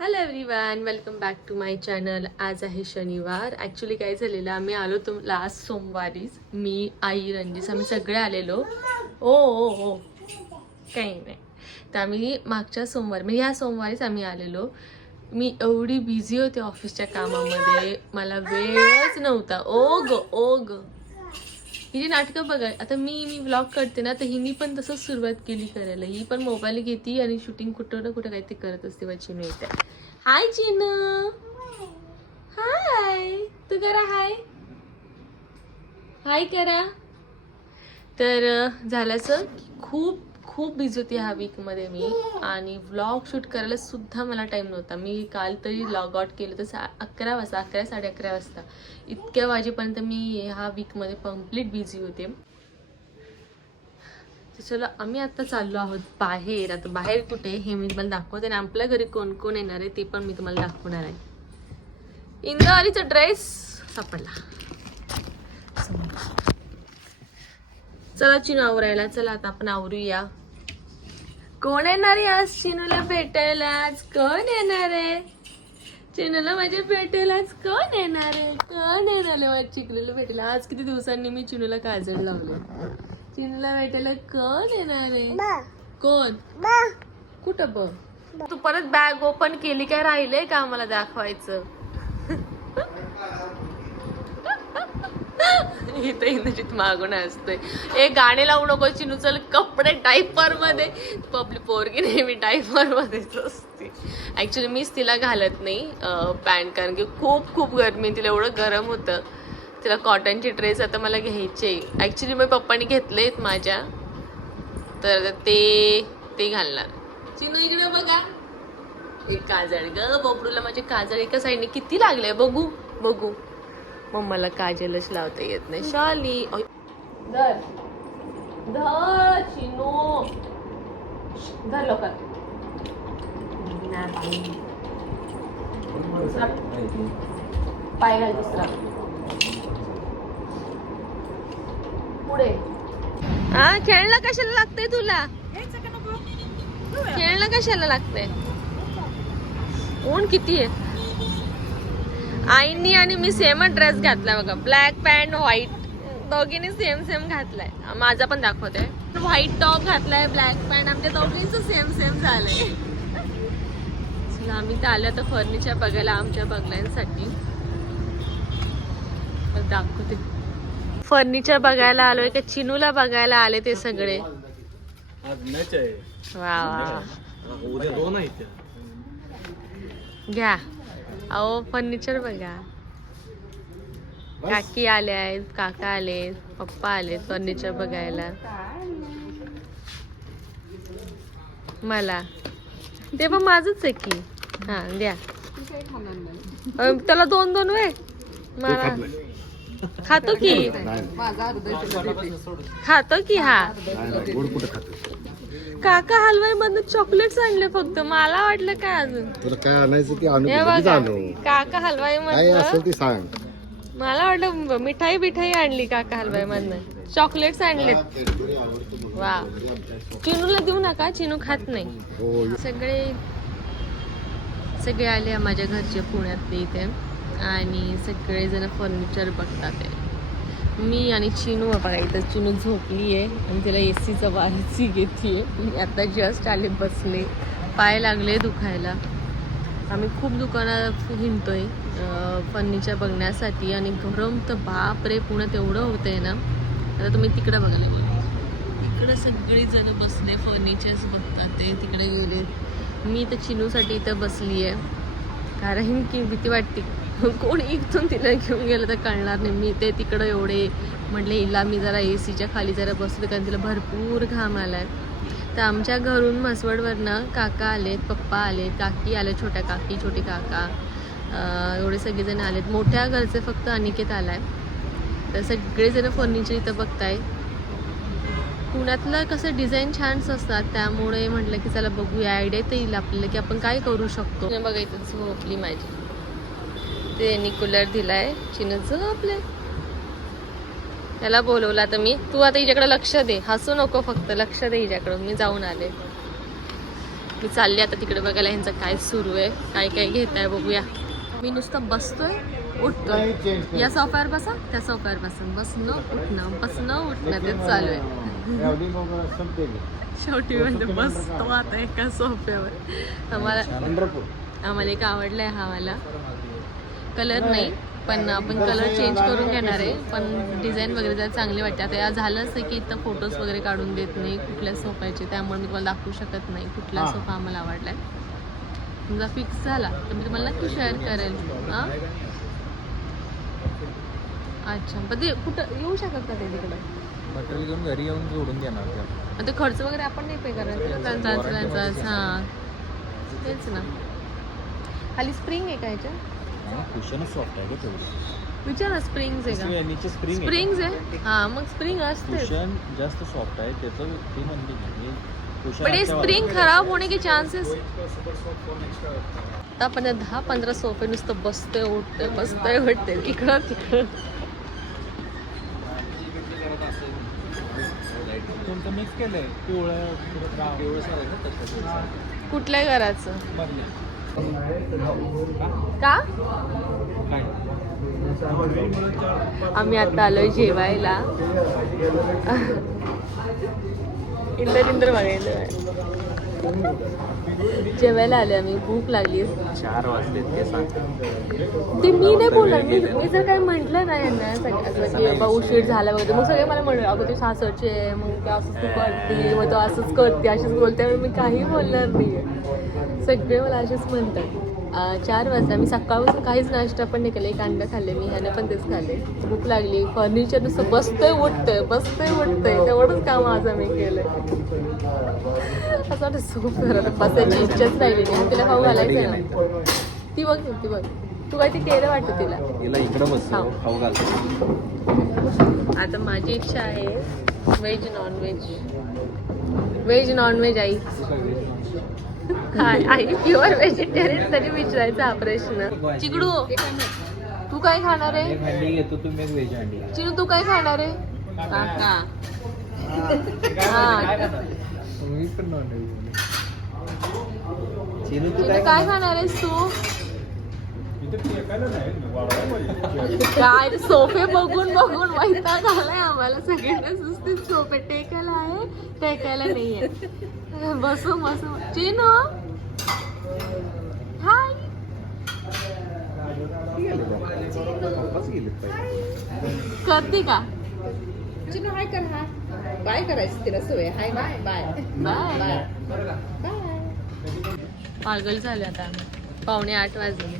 Hello everyone, welcome back to my channel. आज आहे शनिवार. ॲक्च्युली काय झालेलं, आम्ही आलो लास्ट सोमवारीच. मी, आई, रणजित आम्ही सगळे आलेलो. ओ ओ ओ काही नाही. तर आम्ही मागच्या सोमवार म्हणजे ह्या सोमवारीच आम्ही आलेलो. मी एवढी बिझी होते ऑफिसच्या कामामध्ये, मला वेळच नव्हता. ओ ग ही जी नाटकं बघा. आता मी व्लॉग करते ना, तर हिनी पण तसंच सुरुवात केली करायला. ही पण मोबाईल घेते आणि शूटिंग कुठं ना कुठं काहीतरी करत असते. व चिनू येते. हाय चिनू, हाय. तू करा हाय, हाय करा. तर झालं असं खूप खूप बिझी होती ह्या वीकमध्ये मी. आणि व्लॉग शूट करायला सुद्धा मला टाईम नव्हता. मी काल तरी लॉग आउट केलं तर 11 वाजता, 11 साडे 11 वाजता. इतक्या वाजेपर्यंत मी ह्या वीकमध्ये कम्प्लीट बिझी होते. चला आम्ही आता चाललो आहोत बाहेर. आता बाहेर कुठे हे मी तुम्हाला दाखवते आणि आपल्या घरी कोण कोण येणार आहे ते पण मी तुम्हाला दाखवणार आहे. इंद्राणीचा ड्रेस सापडला. चला चिनू आवरायला. चला आता आपण आवरूया. कोण येणार आहे आज चिनूला भेटायला? आज कोण येणार आहे चिनूला माझ्या भेटायला? आज कोण येणार आहे? कोण येणार आहे माझ्या चिकलीला भेटायला? आज किती दिवसांनी मी चिनूला काजळ लावले. चिनूला भेटायला कोण येणार आहे? कोण? कुठं बघ तू परत बॅग ओपन केली काय? राहिलंय का आम्हाला दाखवायचं? इथं इंद्रजित मागून असतोय. एक गाणे लावू नको चिनू, चल कपडे डायपर मध्ये. पब्लिक पोरगी नेहमी डायपर मध्येच असते. ऍक्च्युली मीच तिला घालत नाही पॅन्ट, कारण की खूप खूप गरमी. तिला एवढं गरम होतं. तिला कॉटनचे ड्रेस आता मला घ्यायचे. ऍक्च्युली मी पप्पानी घेतलेत माझ्या, तर ते घालणार. चिनू इकडे बघा. एक काजळ ग बबडूला. माझे काजळ एका साईडने किती लागले बघू बघू. मग मला काजलच लावता येत नाही. शाली धर धर चिनू, धर लवकर. दुसरा पाय घाल, दुसरा पुढे. हा खेळणं कशाला लागतंय तुला? खेळणं कशाला लागतंय? ऊन किती आहे. आईनी आणि मी सेमच ड्रेस घातलाय बघा. ब्लॅक पॅन्ट व्हाईट, दोघींनी सेम सेम घातलाय. माझा पण दाखवते. व्हाईट टॉप घातलाय, ब्लॅक पॅन्ट. आमच्या दोघींचं सेम सेम झालंय. आम्ही तर आलो आता फर्निचर बघायला आमच्या बंगल्यांसाठी. दाखवते. फर्निचर बघायला आलोय का चिनूला बघायला आले ते सगळे? वा घ्या. अहो फर्निचर बघा. काकी आल्या आहेत, काका आले, पप्पा आले फर्निचर बघायला. मला ते पण माझच आहे की. हा द्या. त्याला 2-2 वे. मला खातो की, खातो की. हा काका हलवाई मधून चॉकलेट्स आणले फक्त. मला वाटलं काय अजून तुला काय आणायचं ते आणू. हे बघा, काका हलवाई काय असेल मधून ते सांग. मला वाटलं मिठाई बिठाई आणली काका हलवाई मधनं. चॉकलेट्स आणलेत. वा. चिनूला देऊ नका, चिनू खात नाही. हो सगळे आले माझ्या घरचे पुण्यातले इथे आणि सगळेजण फर्निचर बघतात. मी आणि चिनू बघा इथं. चिनू झोपली आहे आणि तिला एसीचा वारीची घेते. मी आता जस्ट आले, बसले, पाय लागले दुखायला. आम्ही खूप दुकानात हिंडतोय फर्निचर बघण्यासाठी आणि गरम तर बाप रे पुण्यात एवढं होतंय ना. आता तुम्ही तिकडं बघायला बघा. इकडं सगळी जण बसले फर्निचर्स बघतात ते. तिकडे गेले. मी तर चिनूसाठी इथं बसली आहे, कारण की भीती वाटते कोणी इथून तिला घेऊन गेलं तर कळणार नाही. मी ते तिकडं एवढे म्हटले हिला मी जरा एसीच्या खाली जरा बसले, कारण तिला भरपूर घाम आलाय. तर आमच्या घरून म्हसवडवरनं काका आलेत, पप्पा आलेत, काकी आले, छोट्या काकी, छोटे काका, एवढे सगळेजण आलेत. मोठ्या घरचे फक्त अनिकेत आलाय. तर सगळेजण फर्निचर इथं बघताय. पुण्यातलं कसं डिझाईन छान असतात, त्यामुळे म्हटलं की चला बघूया, आयडिया तर येईल आपल्याला की आपण काय करू शकतो. बघा इथं झोपली माझी. त्यांनी कूलर दिलाय. चिनू झोपले. त्याला बोलवला तर मी. तू आता हिच्याकडे लक्ष दे, हसू नको, फक्त लक्ष दे हिच्याकडं. मी जाऊन आले. मी चालले आता तिकडे बघायला ह्यांचं काय सुरू आहे, काय काय घेत आहे बघूया. मी नुसतं बसतोय उठतोय, या सोफ्यावर बसा त्या सोफ्यावर बसून बसणं उठणं तेच चालू आहे. शेवटी म्हणजे बसतो आता एका सोफ्यावर. आम्हाला एक आवडलाय हा वाला कलर नाही, पण आपण कलर चेंज करून घेणार आहे, पण डिझाईन वगैरे जर चांगली वाटते. आता या झालं असं की इथं फोटोज वगैरे काढून देत नाही कुठल्या सोफ्याचे, त्यामुळे मी तुम्हाला दाखवू शकत नाही कुठला सोफा आम्हाला आवडलाय. तुमचा फिक्स झाला तर मी तुम्हाला नक्की शेअर करेल. हां अच्छा, पण ते कुठं येऊ शकत का ते तिकडं? मटेरियल घेऊन घरी येऊन जोडून देणार. ते खर्च वगैरे आपण नाही पे करायचं त्यांचा. हां तेच ना. खाली स्प्रिंग आहे का ह्याच्या? कुशनच सॉफ्ट आहे का तेवढं? विचार ना, स्प्रिंग्स आहे का? नीचे स्प्रिंग्स आहे. हां मग स्प्रिंग असते. कुशन जास्त सॉफ्ट आहे त्याचं ती म्हणली. पण ये स्प्रिंग खराब होने के चांसेस. आता आपण 10-15 सोफे नुसतं बसतोय उठते इकडं तिकडं. मिक्स केलंय कुठल्या घराचं का? आम्ही आता आलोय जेवायला. इंदर बघायचं जेवायला आले आम्ही. भूक लागली. 4 वाजले ते मी नाही बोलणार. मी जर काही म्हटलं ना यांना असं की बाबा उशीर झाला वगैरे, मग सगळे मला म्हणलं अगं ते सासरचे आहे, मग ते असंच तू करते, मग तो असंच करते, अशीच बोलते. मी काही बोलणार नाही आहे. सगळे मला असेच म्हणतात. 4 वाजता. मी सकाळपासून काहीच नाश्ता पण नाही केला. एक अंडं खाल्ले मी, ह्यानं पण तेच खाल्ले. भूक लागली. फर्निचर नुसतं बसतोय उठतंय तेवढंच काम आज आम्ही केलंय. असं वाटतं सूप करत बसायची इच्छाच राहिली नाही. तिला खाऊ घालायचं ना. ती बघ तू काय ते केलं वाटतं तिला इकडं बस खाऊ घालतो. आता माझी इच्छा आहे व्हेज नॉनव्हेज. आई प्युअर व्हेजिटेरियन तरी विचारायचा हा प्रश्न. चिकडू तू काय खाणार आहे? अंडी घेतो तुम्ही व्हेज अंडी. चिनू तू काय खाणार आहे? काका मी पण नॉनव्हेज. चिनू काय खाणार आहेस तू? काय सोफे बघून वैताग आलाय आम्हाला सगळ्यांना. नुसते सोफे टेकायला नाहीये. बसू चिनू हाय. करते का चिनू? हाय कर. बाय करायचं तिला सवय. Hi bye bye bye bye bye. पागल झाले आता. 7:45 वाजले.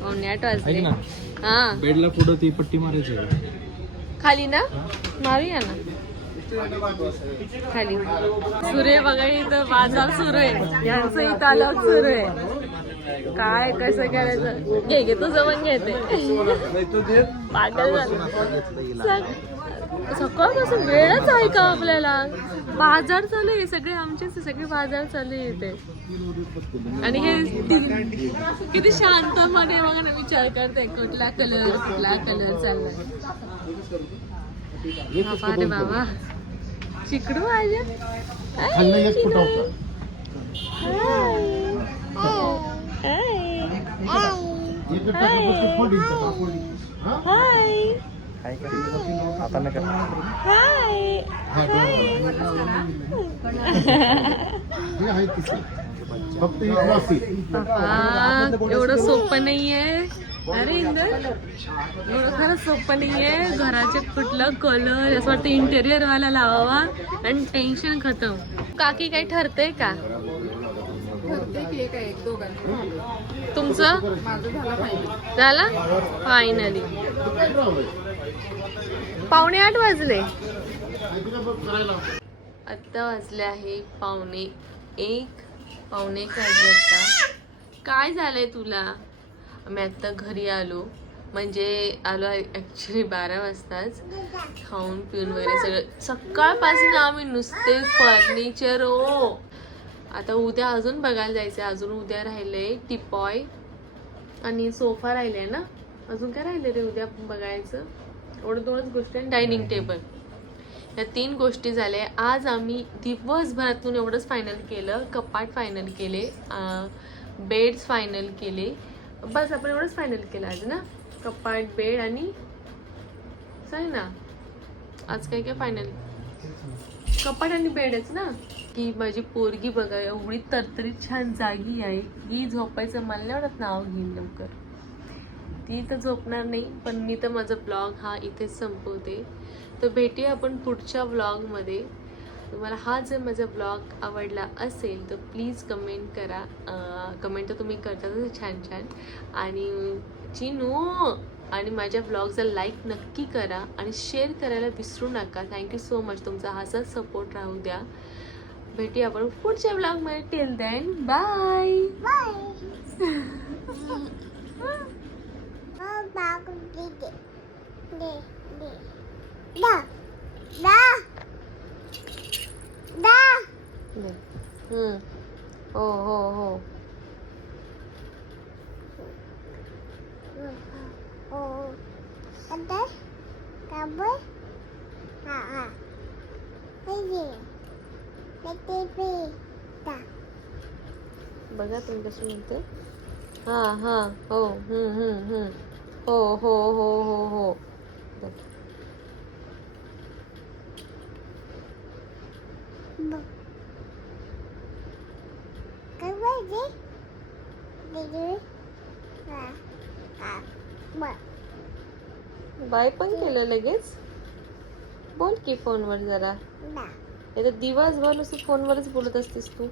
7:45 वाजले. हा बेडला पुढं ती पट्टी मारायची खाली ना. मारूया ना खाली. सूर्य बघा इथं बाजार सुरू आहे. यांचं इथं आलं सुरू आहे. काय कसं करायचं? घे तुझं पण घेते. पागल झालं. सकाळपासून वेळच आहे का आपल्याला? बाजार चालू आहे. सगळे आमचेच सगळे बाजार चालू आहे इथे. आणि हे किती शांतपणे बघा ना विचार करते कुठला कलर चाललाय. अरे बाबा चिकडू आहे. आता नका. एवढं सोपं नाहीये. अरे इंदर एवढं खरंच सोपं नाहीये. घराचे कुठलं कलर असं वाटतं इंटेरियर वाला लावावा आणि टेन्शन खतम. काकी काही ठरतंय का? तुमचं झालं फायनली. 7:45 वाजले. आत्ता वाजले आहे 1:45. 1:45 वाजले आता. काय झालंय तुला? आम्ही आत्ता घरी आलो. म्हणजे आलो ॲक्च्युली 12 वाजताच. खाऊन पिऊन वगैरे सगळं सकाळपासून आम्ही नुसते फर्निचर. आता उद्या अजून बघायला जायचं आहे. अजून उद्या राहिलंय टिपॉय आणि सोफा राहिलाय ना. अजून काय राहिले रे उद्या बघायचं? एवढं 2च गोष्टी. डायनिंग टेबल या 3 गोष्टी झाल्या. आज आम्ही दिवसभरातून एवढंच फायनल केलं. कपाट फायनल केले, बेड्स फायनल केले. बस आपण एवढंच फायनल केलं आज ना. कपाट, बेड आणि सांग ना आज काय काय फायनल. कपाट आणि बेडच ना. की माझी पोरगी बघा एवढी तरतरीत छान जागी आहे. ही झोपायचं मला नाही वाटत नाव घेईन लवकर. ती तर झोपणार नाही. पण मी तर माझा ब्लॉग हा इथेच संपवते. तर भेटूया आपण पुढच्या व्लॉगमध्ये. तुम्हाला हा जर माझा ब्लॉग आवडला असेल तर प्लीज कमेंट करा. कमेंट तर तुम्ही करतातच छान छान. आणि चिनू आणि माझ्या ब्लॉगचा लाईक नक्की करा आणि शेअर करायला विसरू नका. Thank you so much. तुमचा असाच सपोर्ट राहू द्या. भेटूया आपण पुढच्या ब्लॉगमध्ये. Till then bye. हो हो हो. बघा तुम्ही कसं म्हणते. हा हा हो हो हो हो हो हो. बाय पण केलं लगेच. बोल की फोनवर जरा. दिवसभर नुसतं फोनवरच बोलत असतेस तू.